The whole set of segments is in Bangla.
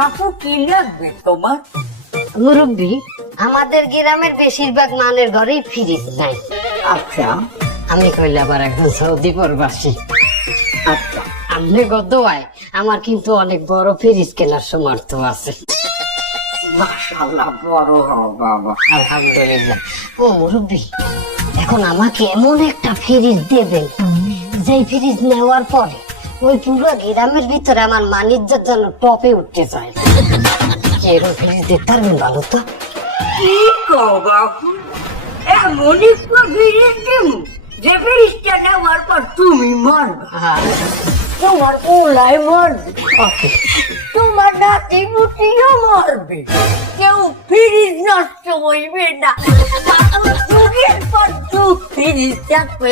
বাপু কি লাগবে তোমার? মুরব্বী আমাদের গ্রামের বেশিরভাগ মানের ঘরেই ফ্রিজ নাই। আচ্ছা। আমি কইলে আবার এখন সৌদি প্রবাসী। আচ্ছা। আমনে গদোয়ায় আমার কিন্তু অনেক বড় ফ্রিজ কেনার সমর্থ আছে। মাশাল্লাহ বড় হও বাবা। আলহামদুলিল্লাহ। ও মুরব্বী এখন আমাকে এমন একটা ফ্রিজ দেবেন যেই ফ্রিজ নেওয়ার পরে ওই পুরো গ্রামের ভিতরে আমার মানিজ্যের জন্য টপে উঠতে চায়। এরকম ফ্রিজ দিতে পারবেন ভালো তো? কি এমনই ফিরিয়ে দিম। যে ফিরিজটা নেওয়ার পর তুমি মরবা। তোমার ওলাই মরবে। তোমার নাতি মুটিও মরবে। কেউ ফিরিজ নষ্ট হইবে না। যুগের পর যুগ ফিরিজ থাকবে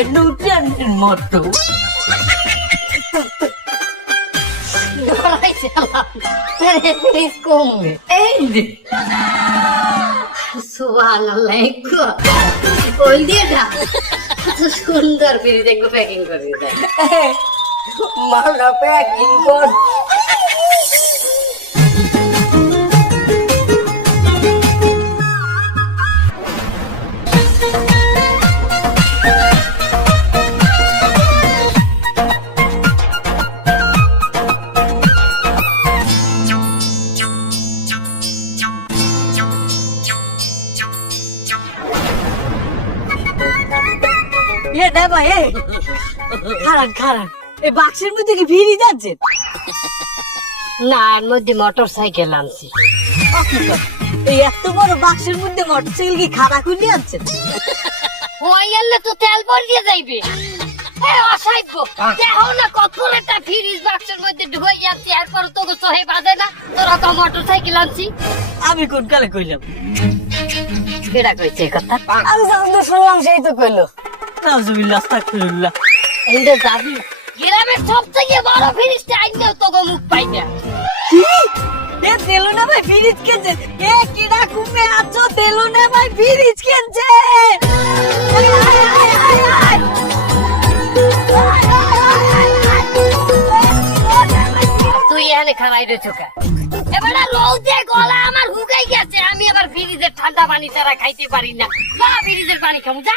মতো। সুন্দর প্যাকিং করে দেয় মালা প্যাকিং কর খারান খারান। এই বাক্সের মধ্যে কি ভিড়ি যাচ্ছে? না এর মধ্যে মোটর সাইকেল আনছি। এই এত বড় বাক্সের মধ্যে মোটরসাইকেল কি খাড়া খুলে আনছেন ওই এলে তো তেল ভর দিয়ে যাইবে। এ দেখো না কত একটা ফ্রিজ বাক্সের মধ্যে ঢুকে যাচ্ছি এরপর তোকে সহে বাজে না তোরা তো মোটর সাইকেল আনছি। আমি কোন কালে কইলাম? কেডা কইছে কথা। আমি যখন তো শুনলাম সেই তো কইলো। নাউজুবিল্লাহ আস্তাগফিরুল্লাহ। এইটা যাবি? গ্রামের সব থেকে বড় ফ্রিজটা আইনেও তোকে মুখ পাইবে কি? এ তেলু না ভাই ফ্রিজ কিনছে? এ কিডা কুমে আছো? তেলু না ভাই ফ্রিজ কিনছে। তুই এখানে খারাই রে চোখা এবারে রোদে গলা আমার হুকাই গেছে আমি আবার ফ্রিজের ঠান্ডা পানি ছাড়া খাইতে পারি না। বা ফ্রিজের পানি খাব যা।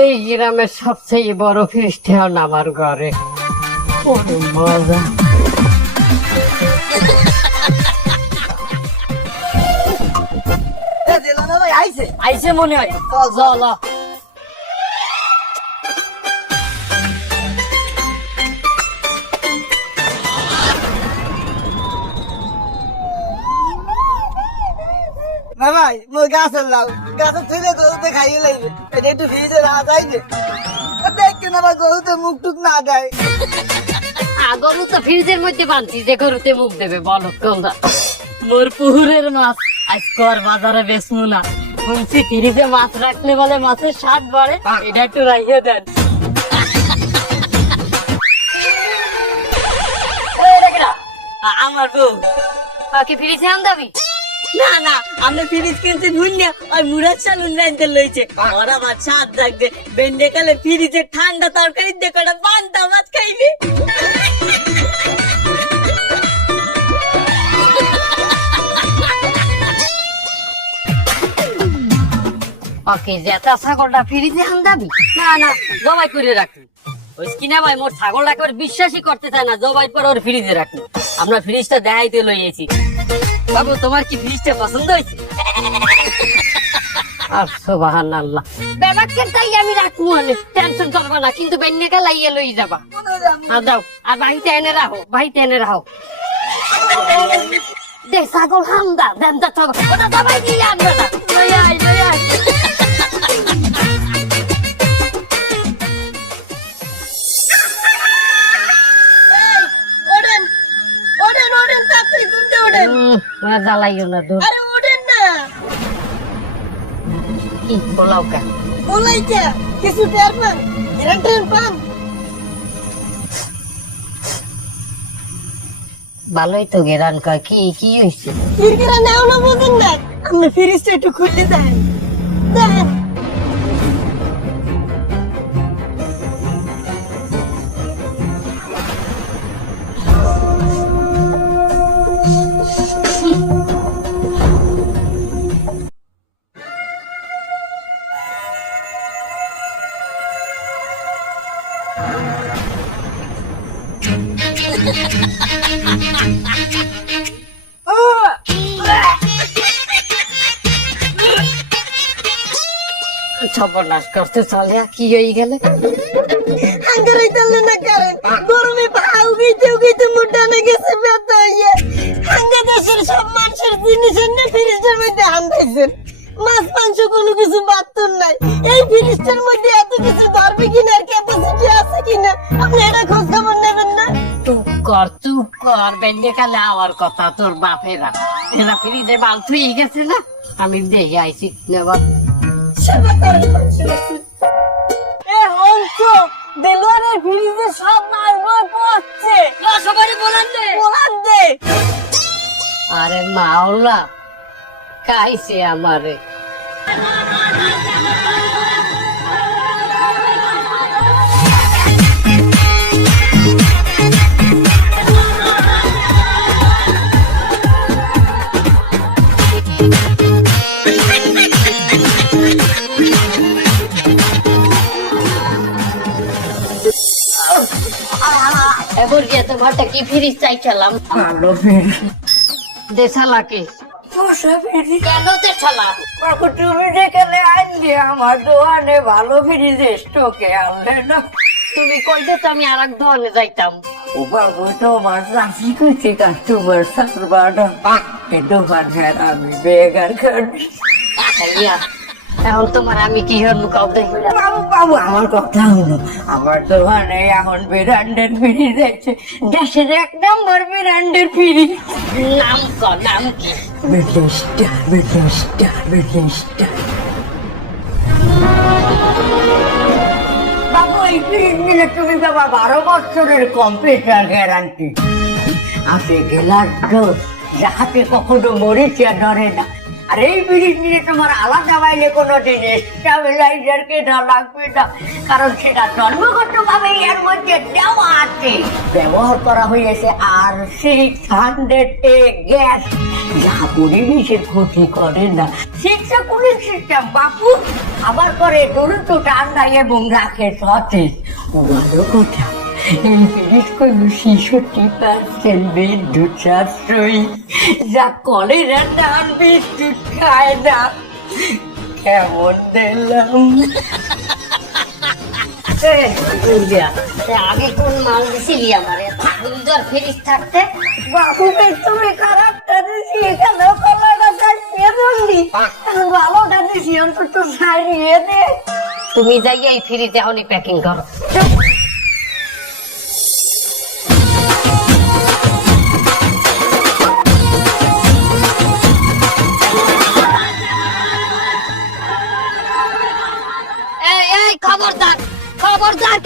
এই গ্রামের সবচেয়ে বড় খ্রিস্টান আমার ঘরে। মজা আইসে আইসে মনে হয়। চল ভাই মোর গাছের লাউ। গাছের তুলে গরুতে খাইয়ে লাগবে এটা একটু ফ্রিজে রাখা যায় যে। দেখতে না ভাই গরুতে মুখ টুক না দেয়। গরু তো ফ্রিজের মধ্যে বানছি যে গরুতে মুখ দেবে বলো কোনটা মোর পুহুরের মাছ আজ কর বাজারে বেচমু না। শুনছি ফ্রিজে মাছ রাখলে বলে মাছের স্বাদ বাড়ে এটা একটু রাখিয়ে দেন। আমার বউ। কি ফ্রিজে আন দাবি না না আমরা ফ্রিজ আর মুরাদ রাইতে লইছে। ওরা আবার ছাদ রাখবে। বেন্ডে কালে ফ্রিজে ঠান্ডা তরকারি দিয়ে কটা মাছ খাইবে। ওকে জেতা ছাগলটা ফ্রিজে আন না না জবাই করে রাখি। ওই কিনা ভাই মোর ছাগলটা করে বিশ্বাসই করতে চায় না জবাই করে ওর ফ্রিজে রাখি। আমরা ফ্রিজটা দেখাইতে লইয়েছি। বাবু, তোমার কি ফ্রিজটা পছন্দ হয়েছে? আর সুবাহান আল্লাহ তাই আমি রাখব অনেক টেনশন করবা না, কিন্তু বেন্যাকে লাইয়ে লই যাবা। আর দাও, আর বাড়িতে এনে রাখো বাড়িতে এনে রাখো। দে ছাগল হামদা, দেন দা ছাগল। না। ঘুমতে না জ্বালাইও না দূর। আরে ওঠেন না। কি বলাও কা বলাইছে কিছু টের পান? এরা টের পান? ভালোই তো গেরান কয় কি কি হয়েছে গেরান নাও না বুঝেন না আপনি ফ্রিজটা একটু খুলে দেন। সর্বনাশ করতে চলিয়া কি হয়ে গেলে? হইতালে না কারণ, গরমে গেছে, ব্যথা হইয়া। দেশের সব মানুষের জিনিসের না ফ্রিজের মধ্যে আনতেছেন মাছ, মাংস কোনো কিছু বাড়তন নাই এই ফ্রিজটার মধ্যে এত কিছু ধরবে কিনা আর ক্যাপাসিটি আছে কিনা, আপনি এটা খোঁজ খবর চুপ কর চুপ কর বেন্ডে কালে আমার কথা তোর বাপেরা। এরা ফ্রিজে বাল থুই গেছে না? আমি দেখে আইছি নেবার এ হংস দেলোয়ারের ফ্রিজে সব বই পড়ছে বলান দে। দে। আরে মাওলা কাইছে আমারে। এবার গিয়ে তোমারটা কি ফিরিস চাইছিলাম ভালো দেশালাকে কেন দেশালা তুমি যেখানে আনলে আমার দোকানে ভালো ফিরিজ স্টোকে আনলে না? তুমি কইলে তো আমি আর এক ধরনে যাইতাম। চাষি কইছে কাস্টমার সারবা না এ দোকান ঘর আমি বেগার খাবি ইয়া এখন তোমার আমি কি মুকাও দেখি বাবু বাবু আমার কথা হলো আমার দোকানে এখন ব্র্যান্ডের ফ্রিজ আছে দেশের এক নম্বর ব্র্যান্ডের ফ্রিজ নাম ক নাম কি বিদেশটা বিদেশটা বিদেশটা ফ্রিজ নিলে তুমি বাবা বারো বছরের কম্পিউটার গ্যারান্টি আপনি গেলার যাহাতে কখনো মরিচিয়া ধরে না। আর এই ফ্রিজ নিয়ে তোমার আলাদা বাইলে কোনো দিন স্টাবিলাইজার কেনা লাগবে না। কারণ সেটা জন্মগত ভাবে এর মধ্যে দেওয়া আছে। ব্যবহার করা হয়েছে R six hundred A gas. যা পরিবেশের ক্ষতি করে না। শিক্ষা কুলিং সিস্টেম বাপু। আবার করে দ্রুত ঠান্ডা এবং রাখে সতেজ ভালো কথা। বিদ্যুৎ সাশ্রয়ী যা কলেরা বিদ্যুৎ খায় না। কেমন দিলাম আগে কোন মাল দিছিলি আমারে? ফিরিস থাকতে? বাবুকে তুমি খারাপটা দিছি এখানে কলাটা চাইছে বললি? ভালোটা দিছি অন্তত সারিয়ে দে। তুমি যাই এই ফ্রিজ এখনই প্যাকিং করো।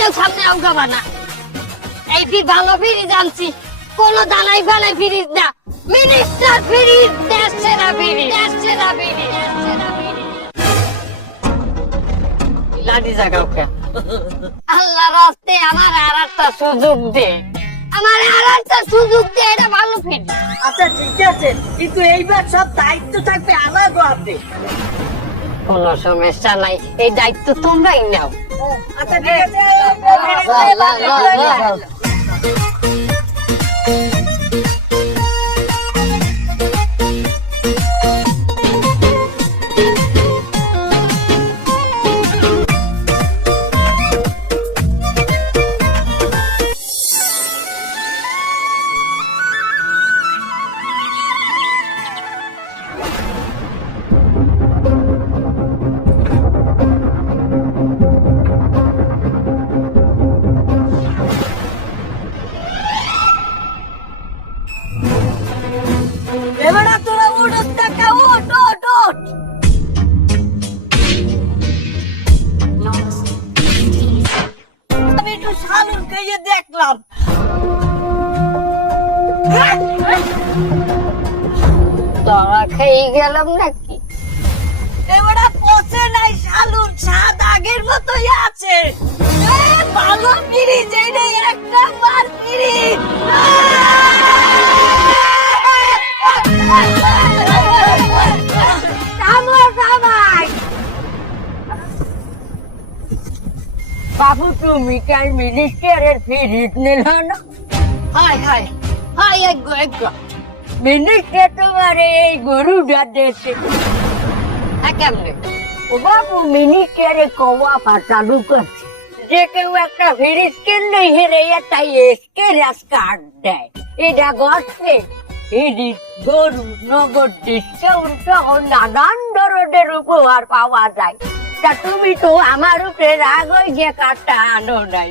কেউ সামনে আউগাবা না এই ভালো ফিরিজ আনছি কোন ফিরিজ না। মিনিস্টার ফিরিজ দেশ সেরা ফিরিজ দেশ সেরা ফিরিজ দেশ সেরা ফিরিজ। লাডি জাগাও কে? আল্লাহ রাস্তে আমার আর একটা সুযোগ দে। আমার আর একটা সুযোগ দে এটা ভালো আচ্ছা ঠিক আছে। কিন্তু এইবার সব দায়িত্ব থাকবে কোনো সমস্যা নাই এই দায়িত্ব তোমরাই নাও। আচ্ছা গেলাম নাকি? এবারে পচে নাই শালুর স্বাদ আগের মতোই আছে। এ, ভালো ফিরিজ এই রে এক নাম্বার ফিরিজ থামো সবাই। বাবু তুমি কাল মিনিস্টারের ফিরিট নিল না? হাই হাই হাই এক এগো মিনিস্টার তোমার এই গরুটা দেশে। হ্যাঁ কেমনে? ও বাবু মিনিস্টারে কওয়া পাঠানো করছে যে কেউ একটা ফিরিজ কিনলে হেরে একটা এসকে রাস কার্ড দেয়। এটা গছে ফিরিজ গরু নগদ ডিসকাউন্ট সহ নানান ধরনের উপহার পাওয়া যায়। তা তুমি তো আমার উপরে রাগ হয়ে যে কার্ডটা আনো নাই।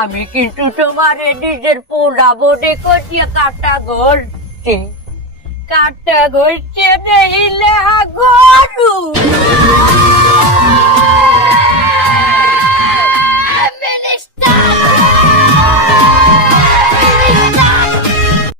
আমি কিন্তু তোমার নিজের পোড়া বোর্ডে কচিয়ে কার্ডটা ঘষছি কাট ঘুরছে বেইলে গরু Minister!